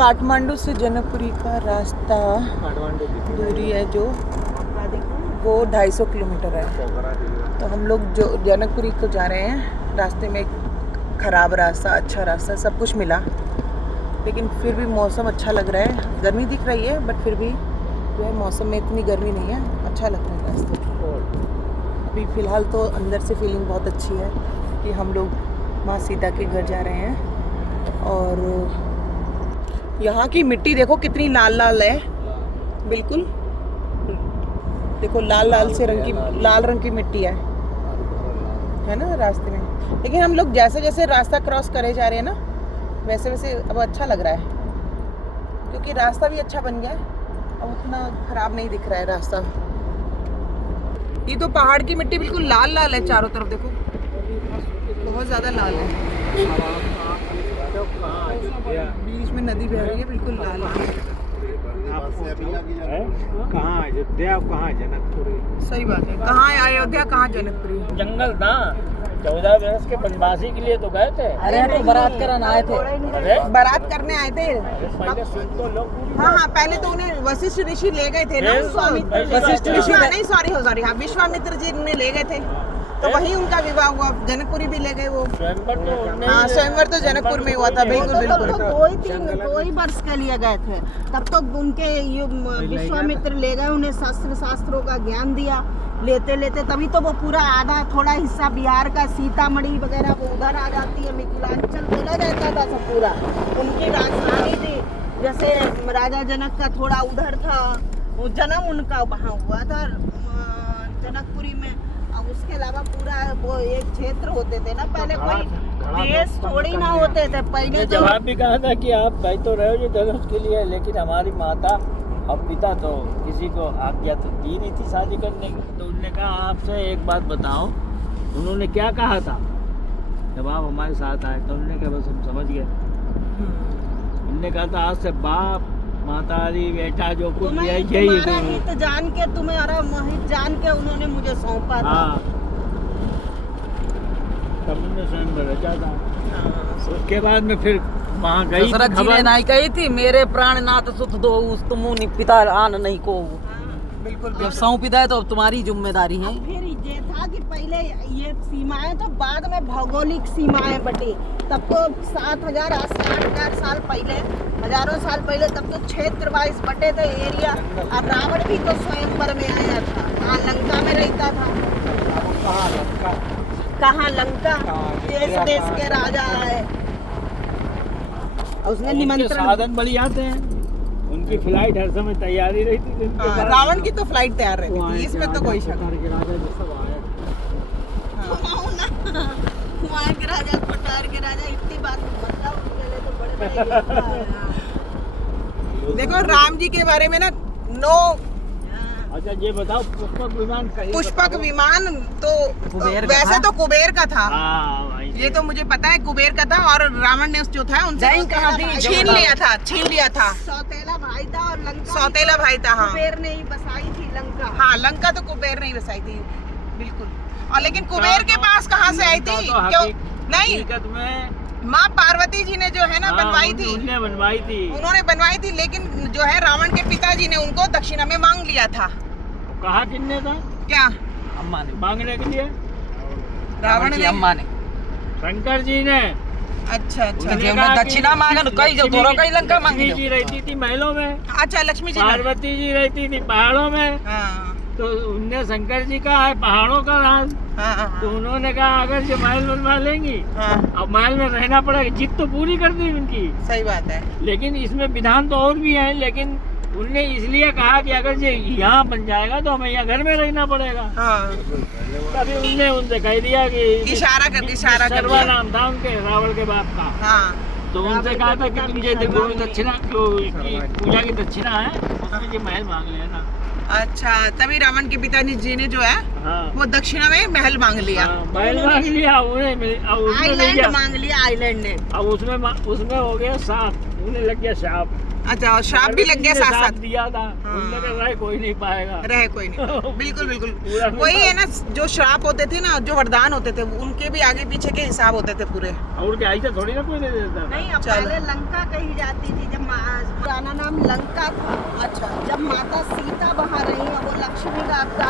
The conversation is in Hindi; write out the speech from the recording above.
काठमांडू से जनकपुरी का रास्ता दूरी है जो वो 250 किलोमीटर है। तो हम लोग जो जनकपुरी को जा रहे हैं, रास्ते में ख़राब रास्ता, अच्छा रास्ता, सब कुछ मिला, लेकिन फिर भी मौसम अच्छा लग रहा है। गर्मी दिख रही है बट फिर भी जो है मौसम में इतनी गर्मी नहीं है, अच्छा लग रहा है रास्ते। अभी फ़िलहाल तो अंदर से फीलिंग बहुत अच्छी है कि हम लोग माँ सीता के घर जा रहे हैं। और यहाँ की मिट्टी देखो कितनी लाल लाल है, बिल्कुल देखो लाल लाल से लाल रंग की मिट्टी है ना रास्ते में। लेकिन हम लोग जैसे जैसे रास्ता क्रॉस करे जा रहे हैं ना, वैसे वैसे अब अच्छा लग रहा है, क्योंकि रास्ता भी अच्छा बन गया है, अब उतना खराब नहीं दिख रहा है रास्ता। ये तो पहाड़ की मिट्टी बिल्कुल लाल लाल है चारों तरफ, देखो बहुत ज़्यादा लाल है। बीच में नदी बह रही है, बिल्कुल लाल है। कहाँ अयोध्या, कहाँ जनकपुरी? सही बात है, कहाँ अयोध्या, कहाँ जनकपुरी। जंगल था, 14 वर्ष के वनवासी के लिए तो गए थे। अरे तो बारात करने आए थे, बारात करने आए थे। पहले सुन तो लो। हाँ, पहले तो उन्हें वशिष्ठ ऋषि ले गए थे ना, वशिष्ठ ऋषि नहीं, सॉरी, हाँ, विश्वामित्र जी ने ले गए थे, तो वहीं उनका विवाह हुआ। जनकपुरी भी ले गए वो। हाँ, स्वयंवर तो जनकपुर में हुआ था, बिल्कुल। दो ही वर्ष के लिए गए थे, तब तो उनके विश्वामित्र ले गए, उन्हें शास्त्रों का ज्ञान दिया। लेते लेते तभी तो वो पूरा आधा थोड़ा हिस्सा बिहार का, सीतामढ़ी वगैरह वो उधर आ जाती है, मिथिलांचल चला जाता था सब पूरा। उनकी राजधानी थी, जैसे राजा जनक का थोड़ा उधर था, वो जन्म उनका वहाँ हुआ था जनकपुरी में। अब उसके अलावा पूरा वो एक क्षेत्र होते थे ना पहले, कोई देश थोड़ी ना होते थे पहले। तो जवाब भी कहा था कि आप भाई तो रहे हो जो धनुष के लिए, लेकिन हमारी माता और पिता तो किसी को आज्ञा तो दी नहीं थी शादी करने की। तो उन्होंने कहा आपसे एक बात बताओ, उन्होंने क्या कहा था जब आप हमारे साथ आए? तो उन्होंने कहा बस हम समझ गए। उन्होंने कहा था आज से बाप मातारी बेटा जो कुछ यही हित जान के, तुम्हारा मोहित जान के उन्होंने मुझे सौंपा था। तब उन्होंने स्वयं रचा था। उसके बाद में फिर वहाँ गई खबर नहीं कही थी, मेरे प्राणनाथ सुत दो तुम पिता आन नहीं को। बिल्कुल, जब सौंपी दे तो अब तुम्हारी जिम्मेदारी है। फिर ये था कि पहले ये सीमाएं तो बाद में भौगोलिक सीमाएं बटी, तब तो 7,000 8,000 साल पहले, हजारों साल पहले, तब तो क्षेत्र वाइज बटे थे एरिया। अब रावण भी तो स्वयंवर में आया था, हाँ, लंका में रहता था। कहाँ लंका, देश के राजा है, उसने निमंत्रण। साधन बड़ी आते हैं, उनकी फ्लाइट हर समय तैयारी रहती थी। रावण की तो फ्लाइट तैयार रहती थी, इसमें तो कोई शक नहीं। वहाँ के राजा, कोटार के राजा, इतनी बात बताओ, उनके लिए तो बड़े देखो राम जी के बारे में ना, नो। अच्छा ये बताओ, पुष्पक विमान तो वैसे तो कुबेर का था। ये तो मुझे पता है कुबेर का था, और रावण ने जो था उनसे छीन लिया था। सौतेला भाई था, और लंका सौतेला भाई था। हाँ, कुबेर ने ही बसाई थी लंका। हाँ, लंका तो कुबेर ने ही बसाई थी, बिल्कुल। और लेकिन कुबेर के पास कहाँ से आई थी? क्यों नहीं, माँ पार्वती जी ने जो है ना बनवाई थी, उन्होंने बनवाई थी, लेकिन जो है रावण के पिताजी ने उनको दक्षिणा में मांग लिया था। कहा किसने था? क्या? अम्मा ने मांगने के लिए? रावण ने, अम्मा ने, शंकर जी ने। अच्छा, दक्षिणा मांगा कई जो दोनों कई लंका मांगी जी रहती थी महलों में। अच्छा, लक्ष्मी जी, पार्वती जी रहती थी पहाड़ों में। तो उनने शंकर जी का है पहाड़ों का राज। तो उन्होंने कहा अगर ये महल बनवा लेंगी, अब महल में रहना पड़ेगा, जिद तो पूरी कर दी उनकी। सही बात है, लेकिन इसमें विधान तो और भी है, लेकिन उनने इसलिए कहा कि अगर ये यहाँ बन जाएगा तो हमें यहाँ घर में रहना पड़ेगा। तभी उनने उनसे कह दिया कि इशारा कर नाम था उनके, रावण के बाप का। तो उनसे कहा था कि तुम जो दक्षिणा, पूजा की दक्षिणा है, उसमें ये महल मांग लेना। अच्छा, तभी रावण के पिताजी जी ने जो है वो दक्षिणा में महल मांग लिया। महल मांग लिया, आइलैंड मांग लिया, आइलैंड ने। अब उसमें हो गया साफ, उन्हें लग गया साफ। अच्छा, और श्राप भी लग गया पार्वती जी ने साथ साथ साथ। दिया था। हाँ। उन्होंने कहा भाई कोई नहीं पाएगा। रहे कोई नहीं, बिल्कुल बिल्कुल। पूरा में वही है ना, जो श्राप होते थे ना, जो वरदान होते थे, उनके भी आगे पीछे के हिसाब होते थे पूरे। और क्या ऐसे थोड़ी ना कोई दे देता था। नहीं, अब चलो। पहले लंका कही जाती थी, जब पुराना नाम लंका था। अच्छा, जब माता सीता वहाँ रही और वो लक्ष्मी का अवतार